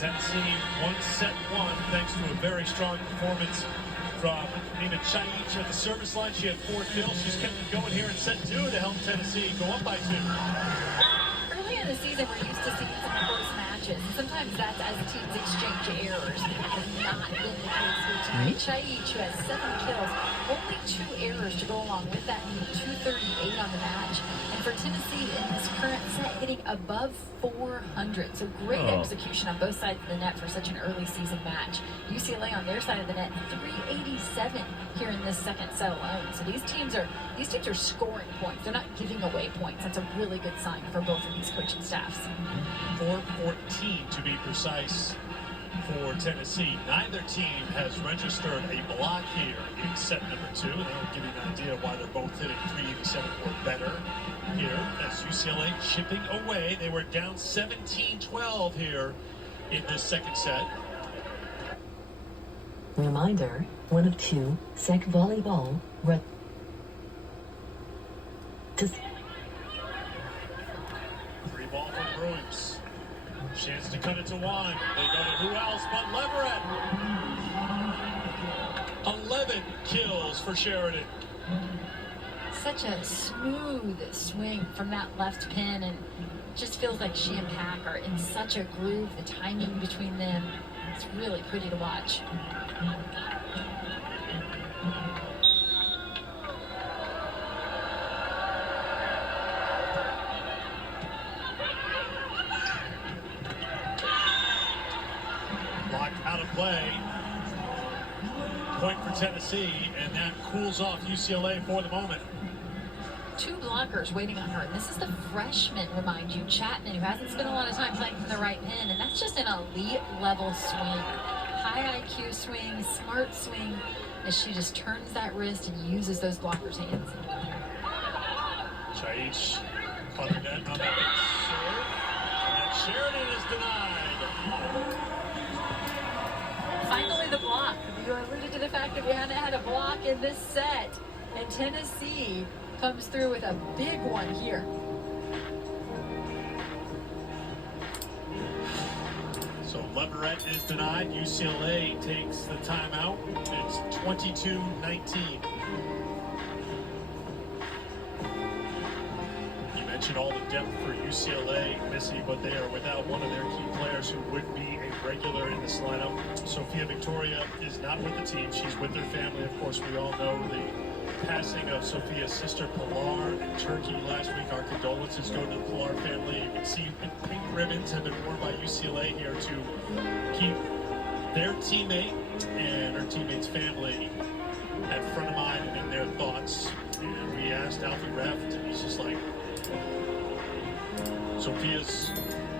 Tennessee won set one thanks to a very strong performance from Nina Chaich at the service line. She had 4 kills. She's kept it going here in set 2 to help Tennessee go up by 2. Early in the season, we're used to seeing some close matches. Sometimes that's as teams exchange errors. That has not been the case here tonight. Chaich, who has 7 kills, only 2 errors to go along with that, needing 238 on the match. And for Tennessee in this current set, hitting above 400. So great execution on both sides of the net for such an early season match. UCLA on their side of the net, 387 here in this second set alone. So these teams are scoring points. They're not giving away points. That's a really good sign for both of these coaching staffs. 414 to be precise for Tennessee. Neither team has registered a block here in set number 2. That'll give you an idea why they're both hitting 387 or better here as UCLA chipping away. They were down 17-12 here in this second set. Reminder, 1 of 2 SEC volleyball. Free ball from Bruins. Chance to cut it to one. They go to who else but Leverett. 11 kills for Sheridan. Such a smooth swing from that left pin, and just feels like she and Pack are in such a groove. The timing between them, it's really pretty to watch. Blocked out of play. Point for Tennessee, and that cools off UCLA for the moment. 2 blockers waiting on her, and this is the freshman, remind you, Chapman, who hasn't spent a lot of time playing from the right pin, and that's just an elite level swing. High IQ swing, smart swing, as she just turns that wrist and uses those blockers' hands. Chaich caught the net on that serve, and Sheridan is denied. Finally the block. You alluded to the fact that we hadn't had a block in this set, and Tennessee comes through with a big one here. So Leverett is denied. UCLA takes the timeout. It's 22-19. You mentioned all the depth for UCLA, Missy, but they are without one of their key players who would be a regular in this lineup. Sophia Victoria is not with the team. She's with her family. Of course, we all know the passing of Sophia's sister Pilar in Turkey last week. Our condolences go to the Pilar family. You can see pink ribbons have been worn by UCLA here to keep their teammate and her teammate's family at front of mind and in their thoughts. And we asked Alfie Reft, and he's just like, Sophia's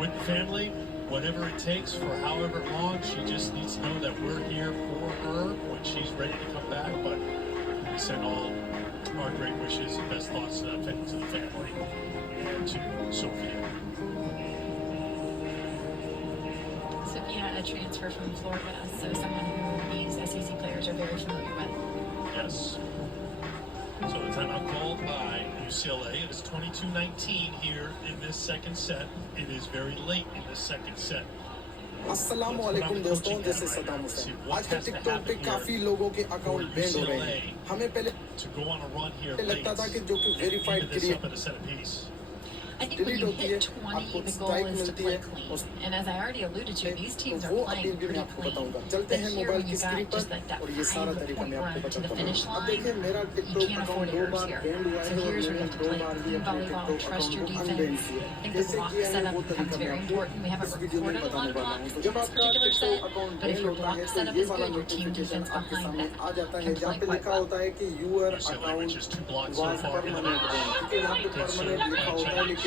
with the family, whatever it takes for however long. She just needs to know that we're here for her when she's ready to come back. But we send all our great wishes and best thoughts to the family and to Sophia. Sophia, a transfer from Florida, so someone who these SEC players are very familiar with. Yes. So the timeout called by UCLA. It is 22-19 here in this second set. It is very late in the second set. अस्सलाम वालेकुम दोस्तों, जैसे सदाम हुसैन। आजकल TikTok पे काफी लोगों के account band हो रहे हैं। हमें पहले लगता था कि जो कि verified create I think when you hit 20, the goal is to play clean. And as I already alluded to, these teams are playing pretty clean. But here, when you got just like that final point run to the finish line, you can't afford errors here. So here's where you have to play clean volleyball, trust your defense. I think the block setup becomes very important. We haven't recorded a lot of blocks in this particular set, but if your block setup is good, your team defense behind that can play quite well. UCLA, which is 2 blocks so far in the match.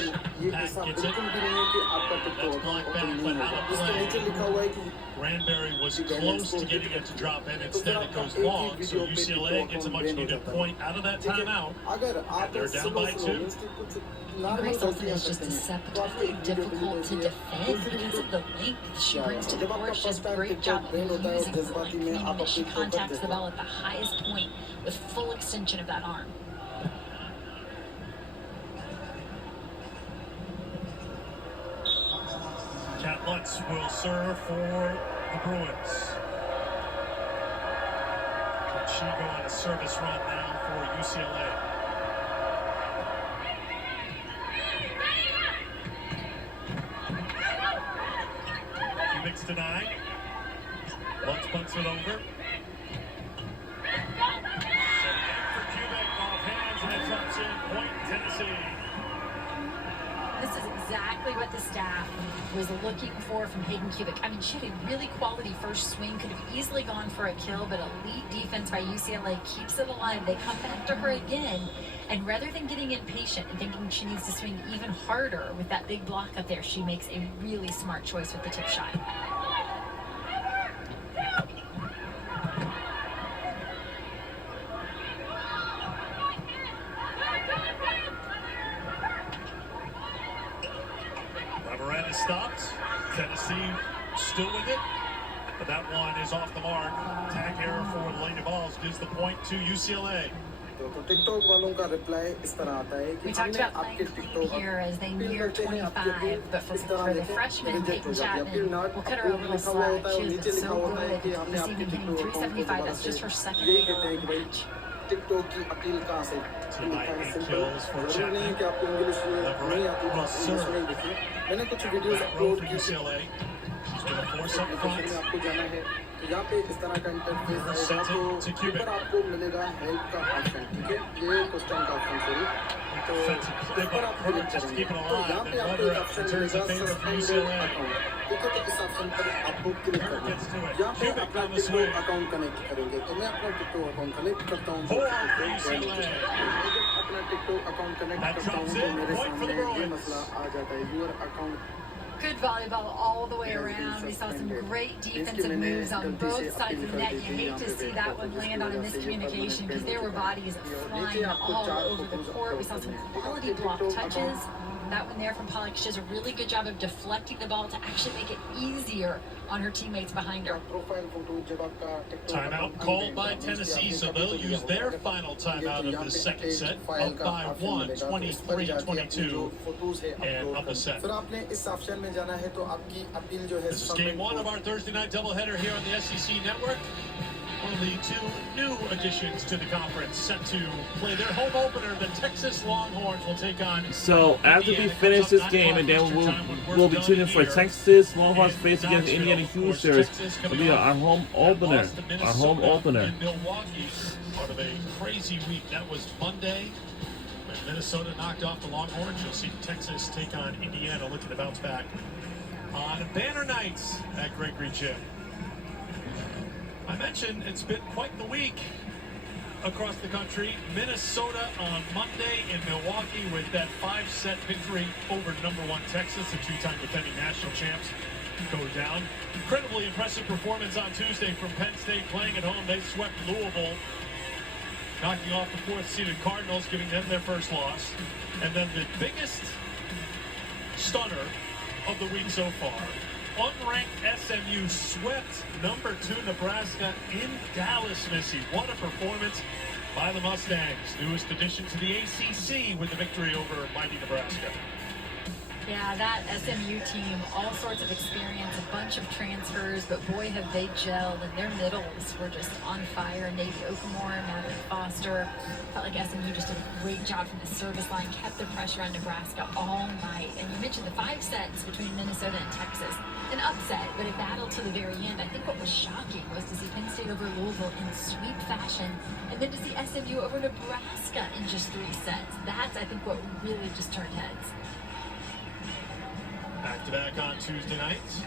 ये ऐसा बिल्कुल भी नहीं है कि आपका TikTok open नहीं होगा। इसके नीचे लिखा हुआ है कि Granberry was close to getting it to drop in. Instead, it goes long. So UCLA gets a much-needed point out of that timeout. They're down by 2. Grace Olson is just deceptively difficult to defend because of the length she brings to the court. She does a great job of using the length when she contacts the ball at the highest point with full extension of that arm. Matt Lutz will serve for the Bruins. Can she go on a service run now for UCLA? Cubics denied. Lutz punts it over. Setting up for Cubic off hands, and it drops in. Point Tennessee. This is exactly what the staff was looking for from Hayden Cubic. I mean, she had a really quality first swing, could have easily gone for a kill, but elite defense by UCLA keeps it alive. They come back to her again, and rather than getting impatient and thinking she needs to swing even harder with that big block up there, she makes a really smart choice with the tip shot. Leverett is stopped. Tennessee still with it, but that one is off the mark. Tag error for Lady Balls gives the point to UCLA. तो TikTok वालों का reply इस तरह आता है कि We talked हमने about आपके playing TikTok clean here as they near 25, but for the freshman, Peyton Chapman, we'll cut her a little slack. She has been so good this evening, hitting 375. That's just her second goal in the match. TikTok की appeal कहाँ से Tonight, 8 kills for जरूरी नहीं है कि आपको English नहीं आती तो आप इंग्लिश में ही देखिए मैंने कुछ videos Back row upload for की थी UCLA. She's going to force up front. में आपको जाना है तो यहाँ पे इस तरह का इंटरफेस आएगा तो ऊपर आपको मिलेगा हेल्प का ऑप्शन ठीक है ये क्वेश्चन का ऑप्शन सॉरी तो ऊपर आप क्लिक करेंगे तो यहाँ पे आपको एक ऑप्शन मिलेगा सस्पेंड अकाउंट ठीक है तो इस ऑप्शन पर आपको क्लिक करना है यहाँ पे अपना टिकटॉक अकाउंट कनेक्ट करेंगे तो मैं अपना टिकटॉक अकाउंट कनेक्ट करता हूँ अपना टिकटॉक अकाउंट कनेक्ट करता हूँ तो मेरे सामने ये मसला आ जाता है your account Good volleyball all the way around. We saw some great defensive moves on both sides of the net. You hate to see that one land on a miscommunication because there were bodies flying all over the court. We saw some quality block touches. That one there from Pollock. She does a really good job of deflecting the ball to actually make it easier on her teammates behind her. Timeout called by Tennessee, so they'll use their final timeout of the second set, up by 1, 23-22, and up a set. This is game one of our Thursday night doubleheader here on the SEC Network. Only two new additions to the conference set to play their home opener. The Texas Longhorns will take on. So after we finish this game, and then we'll be tuning for Texas Longhorns face against Indiana Hoosiers. It'll be our home opener. Our home opener. In Milwaukee, part of a crazy week. That was Monday when Minnesota knocked off the Longhorns. You'll see Texas take on Indiana, looking to bounce back on banner nights at Gregory Gym. I mentioned it's been quite the week across the country. Minnesota on Monday in Milwaukee with that 5-set victory over number 1 Texas, the 2-time defending national champs, go down. Incredibly impressive performance on Tuesday from Penn State playing at home. They swept Louisville, knocking off the 4th-seeded Cardinals, giving them their first loss. And then the biggest stunner of the week so far, unranked SMU swept number 2 Nebraska in Dallas, Missy. What a performance by the Mustangs. Newest addition to the ACC with the victory over mighty Nebraska. Yeah, that SMU team, all sorts of experience, a bunch of transfers, but boy, have they gelled, and their middles were just on fire. Navy Okamore, Madeline Foster, felt like SMU just did a great job from the service line, kept the pressure on Nebraska all night. And you mentioned the 5 sets between Minnesota and Texas. An upset, but a battle to the very end. I think what was shocking was to see Penn State over Louisville in sweep fashion, and then to see SMU over Nebraska in just 3 sets. That's, I think, what really just turned heads. Back-to-back on Tuesday nights.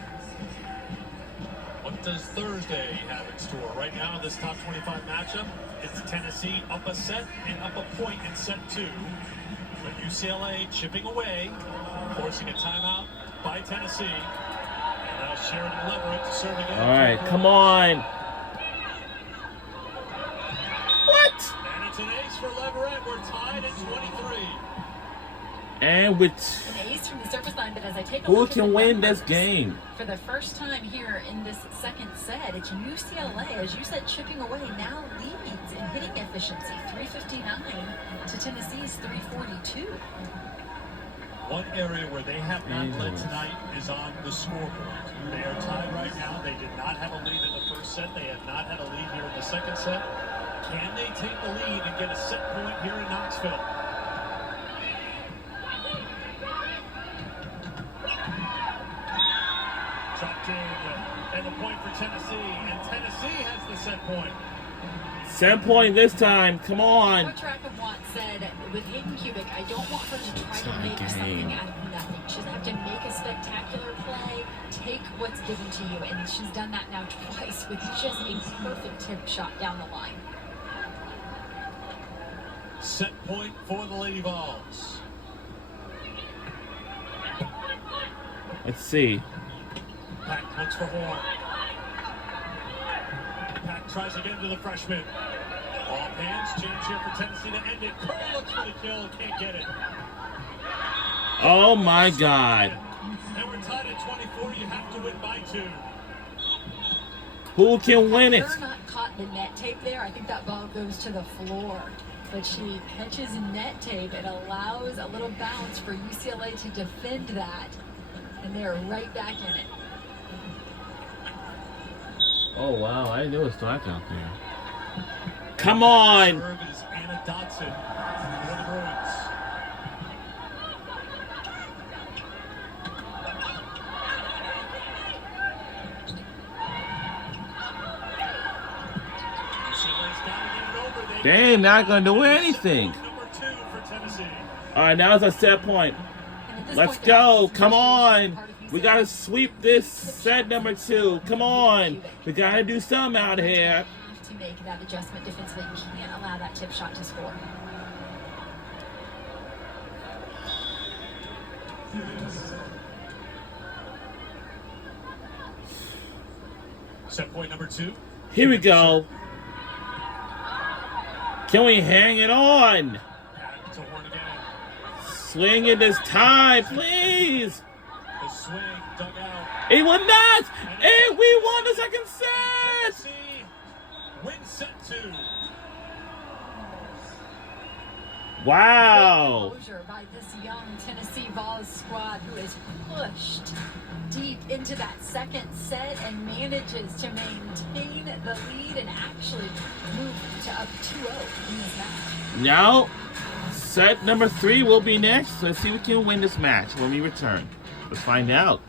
What does Thursday have in store? Right now, this top 25 matchup, it's Tennessee up a set and up a point in set 2. But UCLA chipping away, forcing a timeout by Tennessee. And now Sheridan Leverett serving it. All right, come on. What? And it's an ace for Leverett. We're tied at 23. And with An ace from the service line, but as I take a who look at can the win numbers, this game? for the first time here in this second set, it's UCLA, as you said, chipping away, now leads in hitting efficiency, 359 to Tennessee's 342. One area where they have not led tonight is on the scoreboard. They are tied right now. They did not have a lead in the first set. They have not had a lead here in the second set. Can they take the lead and get a set point here in Knoxville? Dropped in, and the point for Tennessee. And Tennessee has the set point. Set point this time. Come on. Coach Rackham said with Hayden Kubik, I don't want her to try to make something out of nothing. She doesn't have to make a spectacular play. Take what's given to you. And she's done that now twice with just a perfect tip shot down the line. Set point for the Lady Vols. Let's see. Pack looks for Horn. Pack tries again to the freshman. Off hands, chance here for Tennessee to end it. Curl looks for the kill, can't get it. Oh my God. And we're tied at 24. You have to win by 2. Who can win it? Had her not caught the net tape there, I think that ball goes to the floor. But she catches net tape. It allows a little bounce for UCLA to defend that. And they're right back in it. Oh wow, I didn't know it was dark out there. Come on! Serve is Anna Dotson for the Bruins. UCLA's got to get it over. They ain't not gonna do anything. Number 2 for Tennessee. All right, now it's a set point. And at this Let's point, go. the Come frustration on. part of We UCLA gotta sweep this set number 2. Come on. We gotta do something out here. have to make that adjustment defensively. You can't allow that tip shot to score. Set point number 2. Here we go. Can we hang it on? Back to Horn again. Swing it this time, please. The swing dug out. It will not. And we won the second set. Tennessee wins set 2. Wow. Closure by this young Tennessee Vols squad who is pushed deep into that second set and manages to maintain the lead and actually move to up 2-0 in this match. Now, set number 3 will be next. Let's see if we can win this match when we return. Let's find out.